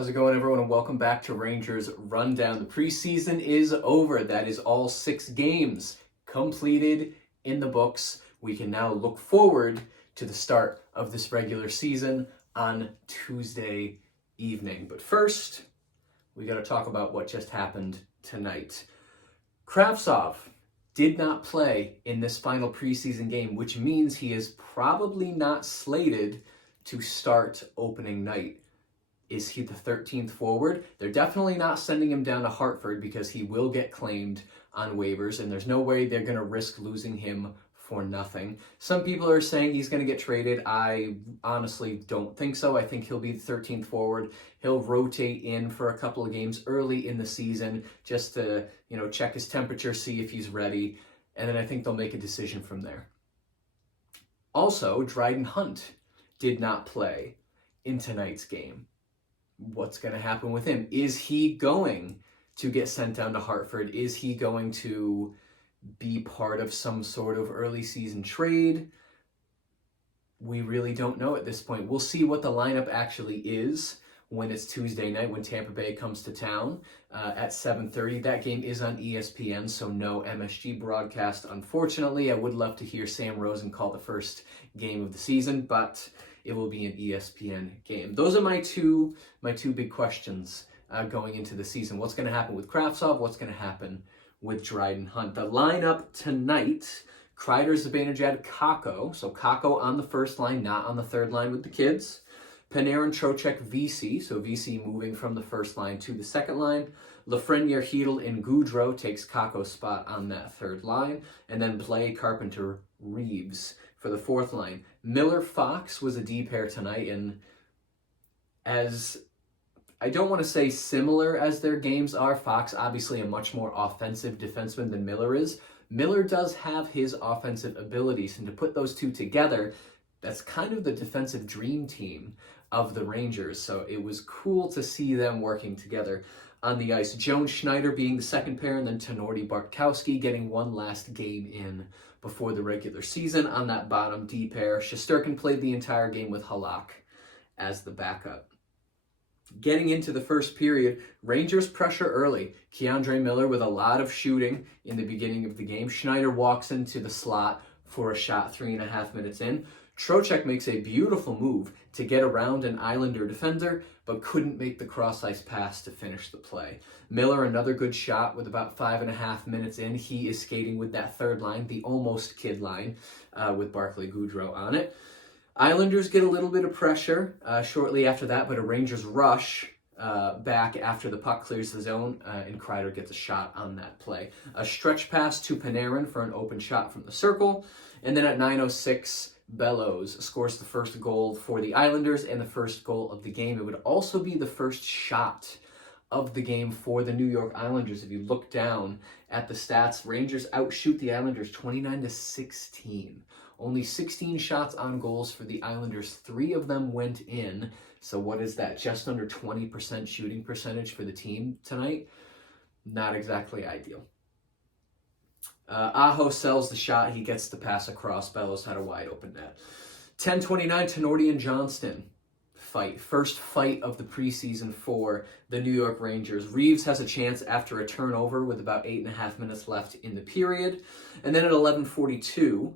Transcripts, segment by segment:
How's it going, everyone, and welcome back to Rangers Rundown. The preseason is over. That is all 6 games completed in the books. We can now look forward to the start of this regular season on Tuesday evening. But first, we got to talk about what just happened tonight. Kravtsov did not play in this final preseason game, which means he is probably not slated to start opening night. Is he the 13th forward? They're definitely not sending him down to Hartford because he will get claimed on waivers, and there's no way they're going to risk losing him for nothing. Some people are saying he's going to get traded. I honestly don't think so. I think he'll be the 13th forward. He'll rotate in for a couple of games early in the season just to, check his temperature, see if he's ready, and then I think they'll make a decision from there. Also, Dryden Hunt did not play in tonight's game. What's going to happen with him? Is he going to get sent down to Hartford? Is he going to be part of some sort of early season trade? We really don't know at this point. We'll see what the lineup actually is when it's Tuesday night, when Tampa Bay comes to town at 7:30. That game is on ESPN, so no MSG broadcast, unfortunately. I would love to hear Sam Rosen call the first game of the season, but it will be an ESPN game. Those are my two big questions going into the season. What's going to happen with Kravtsov? What's going to happen with Dryden Hunt? The lineup tonight: Kreider, Zibanejad, Kakko. So Kakko on the first line, not on the third line with the kids. Panarin, Trocheck, VC. So VC moving from the first line to the second line. Lafreniere, Hedl, and Gaudreau takes Kakko's spot on that third line. And then Blais, Carpenter, Reeves for the fourth line. Miller, Fox was a D pair tonight, and as I don't want to say similar as their games are, Fox obviously a much more offensive defenseman than Miller is. Miller does have his offensive abilities, and to put those two together, that's kind of the defensive dream team of the Rangers, so it was cool to see them working together on the ice. Jones, Schneider being the second pair, and then Tenorti, Bartkowski getting one last game in before the regular season on that bottom D pair. Shesterkin played the entire game with Halak as the backup. Getting into the first period, Rangers pressure early. Keandre Miller with a lot of shooting in the beginning of the game. Schneider walks into the slot for a shot 3.5 minutes in. Trocheck makes a beautiful move to get around an Islander defender, but couldn't make the cross-ice pass to finish the play. Miller, another good shot with about 5.5 minutes in. He is skating with that third line, the almost kid line, with Barclay Goodrow on it. Islanders get a little bit of pressure shortly after that, but a Rangers rush back after the puck clears the zone, and Kreider gets a shot on that play. A stretch pass to Panarin for an open shot from the circle, and then at 9:06, Bellows scores the first goal for the Islanders and the first goal of the game. It would also be the first shot of the game for the New York Islanders. If you look down at the stats, Rangers outshoot the Islanders 29-16. Only 16 shots on goals for the Islanders. 3 of them went in. So what is that? Just under 20% shooting percentage for the team tonight. Not exactly ideal. Aho sells the shot. He gets the pass across. Bellows had a wide open net. 10:29, Tenorti and Johnston fight. First fight of the preseason for the New York Rangers. Reeves has a chance after a turnover with about 8.5 minutes left in the period. And then at 11:42,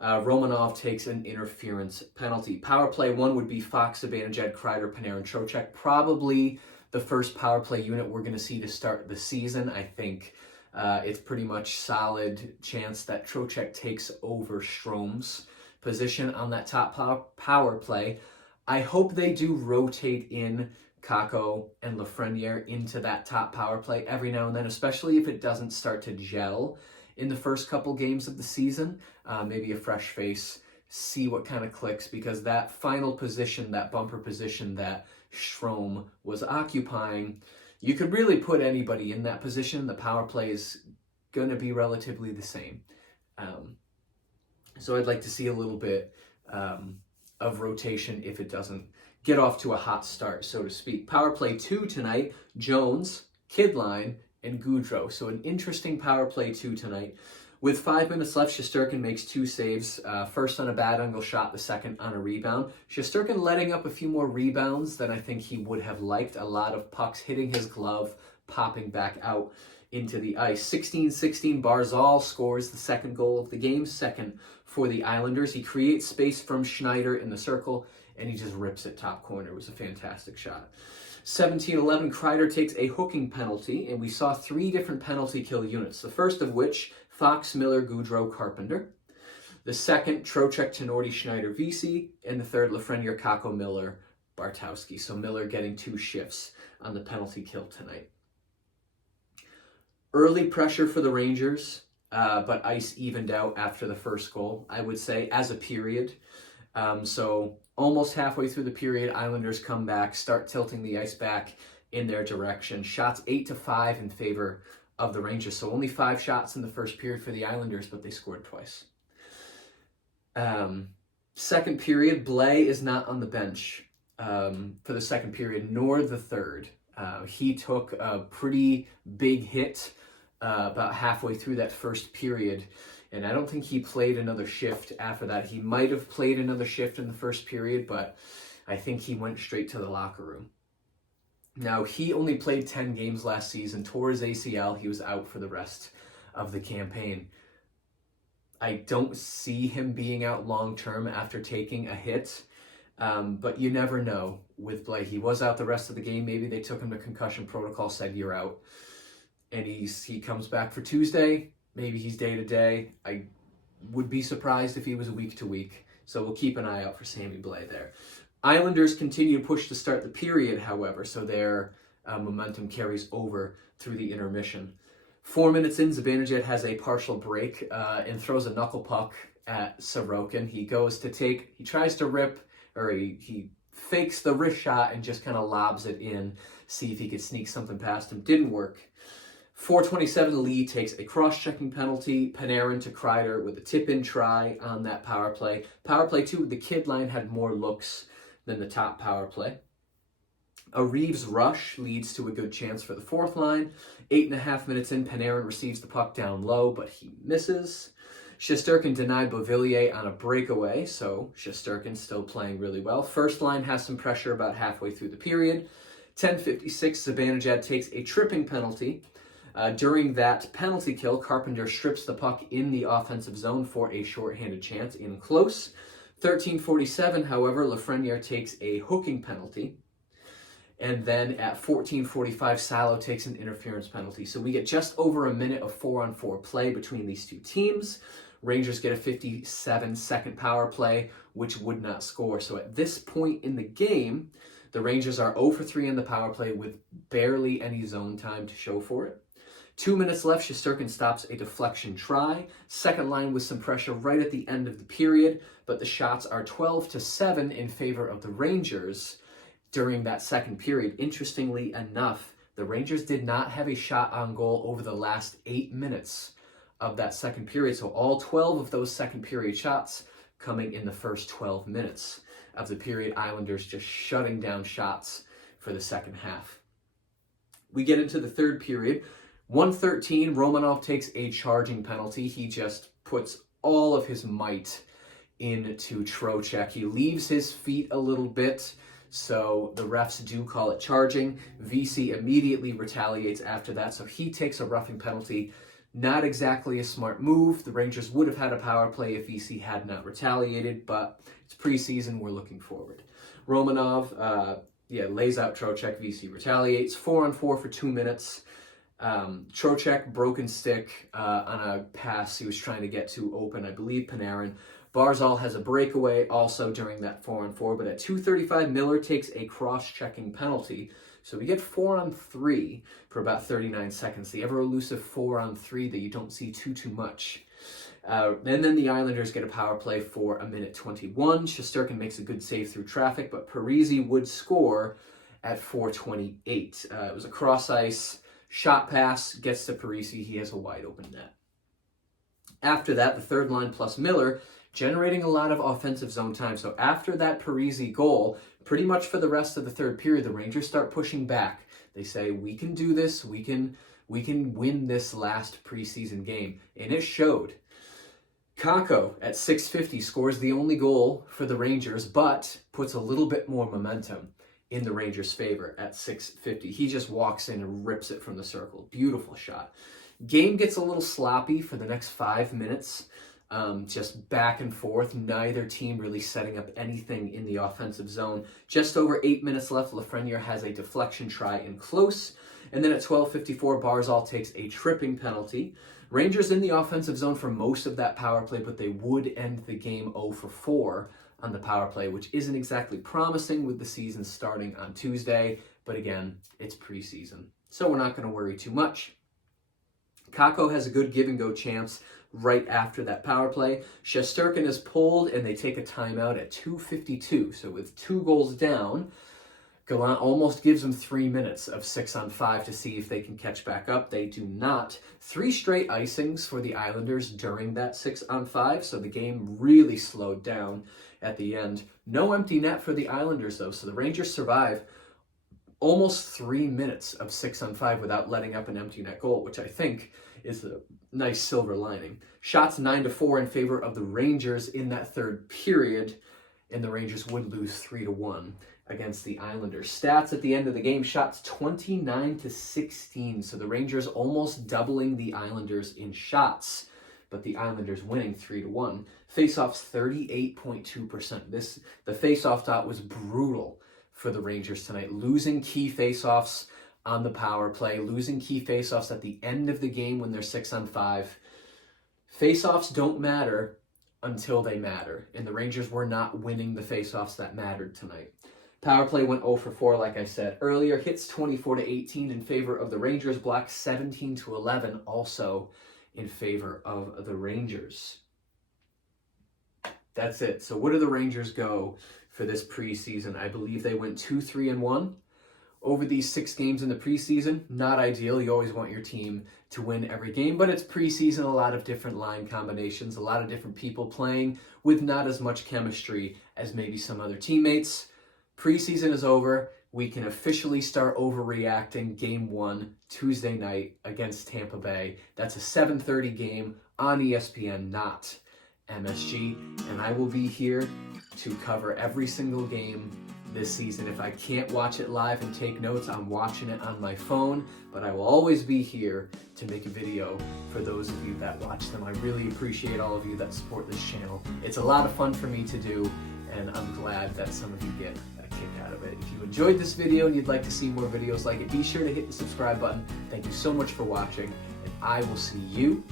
Romanov takes an interference penalty. Power play 1 would be Fox, Zibanejad, Kreider, Panarin, Trocheck. Probably the first power play unit we're going to see to start the season. I think it's pretty much solid chance that Trocheck takes over Strom's position on that top power play. I hope they do rotate in Kakko and Lafreniere into that top power play every now and then, especially if it doesn't start to gel in the first couple games of the season. Maybe a fresh face, see what kind of clicks, because that final position, that bumper position that Strome was occupying, you could really put anybody in that position. The power play is going to be relatively the same. So I'd like to see a little bit of rotation if it doesn't get off to a hot start, so to speak. Power play 2 tonight, Jones, Kidline, and Gaudreau. So an interesting power play 2 tonight With 5 minutes left, Shesterkin makes 2 saves. First on a bad angle shot, the second on a rebound. Shesterkin letting up a few more rebounds than I think he would have liked. A lot of pucks hitting his glove, popping back out into the ice. 16-16, Barzal scores the second goal of the game, second for the Islanders. He creates space from Schneider in the circle, and he just rips it top corner. It was a fantastic shot. 17-11, Kreider takes a hooking penalty, and we saw 3 different penalty kill units. The first of which, Fox, Miller, Goudreau, Carpenter. The second, Trocheck, Tenorti, Schneider, Vesey. And the third, Lafreniere, Kakko, Miller, Bartowski. So Miller getting 2 shifts on the penalty kill tonight. Early pressure for the Rangers, but ice evened out after the first goal, I would say, as a period. So almost halfway through the period, Islanders come back, start tilting the ice back in their direction. Shots 8-5 in favor of the Rangers. So only 5 shots in the first period for the Islanders, but they scored twice. Second period, Blais is not on the bench for the second period, nor the third. He took a pretty big hit about halfway through that first period, and I don't think he played another shift after that. He might have played another shift in the first period, but I think he went straight to the locker room. Now, he only played 10 games last season, tore his ACL. He was out for the rest of the campaign. I don't see him being out long-term after taking a hit, but you never know with Blais. He was out the rest of the game. Maybe they took him to concussion protocol, said you're out. And he comes back for Tuesday. Maybe he's day-to-day. I would be surprised if he was week-to-week. So we'll keep an eye out for Sammy Blais there. Islanders continue to push to start the period, however, so their momentum carries over through the intermission. 4 minutes in, Zibanejad has a partial break and throws a knuckle puck at Sorokin. He tries to rip, or he fakes the wrist shot and just kind of lobs it in, see if he could sneak something past him. Didn't work. 4:27, Lee takes a cross-checking penalty. Panarin to Kreider with a tip-in try on that power play. Power play 2, the kid line had more looks than the top power play. A Reeves rush leads to a good chance for the fourth line. 8.5 minutes in, Panarin receives the puck down low, but he misses. Shesterkin denied Beauvillier on a breakaway, so Shesterkin still playing really well. First line has some pressure about halfway through the period. 10:56, Zibanejad takes a tripping penalty. During that penalty kill, Carpenter strips the puck in the offensive zone for a shorthanded chance in close. 13:47, however, Lafreniere takes a hooking penalty. And then at 14:45, Salo takes an interference penalty. So we get just over a minute of 4-on-4 play between these two teams. Rangers get a 57-second power play, which would not score. So at this point in the game, the Rangers are 0 for 3 in the power play with barely any zone time to show for it. 2 minutes left, Shesterkin stops a deflection try. Second line with some pressure right at the end of the period, but the shots are 12-7 in favor of the Rangers during that second period. Interestingly enough, the Rangers did not have a shot on goal over the last 8 minutes of that second period, so all 12 of those second period shots coming in the first 12 minutes of the period. Islanders just shutting down shots for the second half. We get into the third period. 1:13, Romanov takes a charging penalty. He just puts all of his might into Trocheck. He leaves his feet a little bit, so the refs do call it charging. Vesey immediately retaliates after that, so he takes a roughing penalty. Not exactly a smart move. The Rangers would have had a power play if Vesey had not retaliated, but it's preseason, we're looking forward. Romanov lays out Trocheck. Vesey retaliates. 4-on-4 for 2 minutes. Trocheck, broken stick on a pass he was trying to get to open, I believe, Panarin. Barzal has a breakaway also during that 4-on-4, but at 2:35, Miller takes a cross-checking penalty. So we get 4-on-3 for about 39 seconds. The ever-elusive 4-on-3 that you don't see too much. And then the Islanders get a power play for 1:21. Shesterkin makes a good save through traffic, but Parise would score at 4:28. It was a cross-ice shot pass, gets to Parise. He has a wide-open net. After that, the third line plus Miller generating a lot of offensive zone time. So after that Parise goal, pretty much for the rest of the third period, the Rangers start pushing back. They say, we can do this. We can we can win this last preseason game. And it showed. Kako at 6:50 scores the only goal for the Rangers, but puts a little bit more momentum in the Rangers' favor at 6:50. He just walks in and rips it from the circle. Beautiful shot. Game gets a little sloppy for the next 5 minutes. Just back and forth. Neither team really setting up anything in the offensive zone. Just over 8 minutes left. Lafreniere has a deflection try in close. And then at 12:54, Barzal takes a tripping penalty. Rangers in the offensive zone for most of that power play, but they would end the game 0 for 4 on the power play, which isn't exactly promising with the season starting on Tuesday. But again, it's preseason, so we're not going to worry too much. Kako has a good give-and-go chance right after that power play. Shesterkin is pulled, and they take a timeout at 2:52. So with 2 goals down, Gallant almost gives them 3 minutes of 6-on-5 to see if they can catch back up. They do not. 3 straight icings for the Islanders during that 6-on-5, so the game really slowed down at the end. No empty net for the Islanders, though, so the Rangers survive almost 3 minutes of 6-on-5 without letting up an empty net goal, which I think is a nice silver lining. Shots 9-4 in favor of the Rangers in that third period, and the Rangers would lose 3-1 against the Islanders. Stats at the end of the game, shots 29-16, so the Rangers almost doubling the Islanders in shots, but the Islanders winning 3-1. Faceoffs 38.2%. The faceoff dot was brutal for the Rangers tonight, losing key faceoffs on the power play, losing key faceoffs at the end of the game when they're 6-on-5. Faceoffs don't matter until they matter, and the Rangers were not winning the faceoffs that mattered tonight. Power play went 0 for 4, like I said earlier. Hits 24-18 in favor of the Rangers. Blocks 17-11 also in favor of the Rangers. That's it. So what do the Rangers go for this preseason? I believe they went 2-3-1 over these 6 games in the preseason. Not ideal. You always want your team to win every game, but it's preseason, a lot of different line combinations, a lot of different people playing with not as much chemistry as maybe some other teammates. Preseason is over. We can officially start overreacting. Game 1, Tuesday night against Tampa Bay. That's a 7:30 game on ESPN, not MSG. And I will be here to cover every single game this season. If I can't watch it live and take notes, I'm watching it on my phone. But I will always be here to make a video for those of you that watch them. I really appreciate all of you that support this channel. It's a lot of fun for me to do, and I'm glad that some of you get kick out of it. If you enjoyed this video and you'd like to see more videos like it, be sure to hit the subscribe button. Thank you so much for watching, and I will see you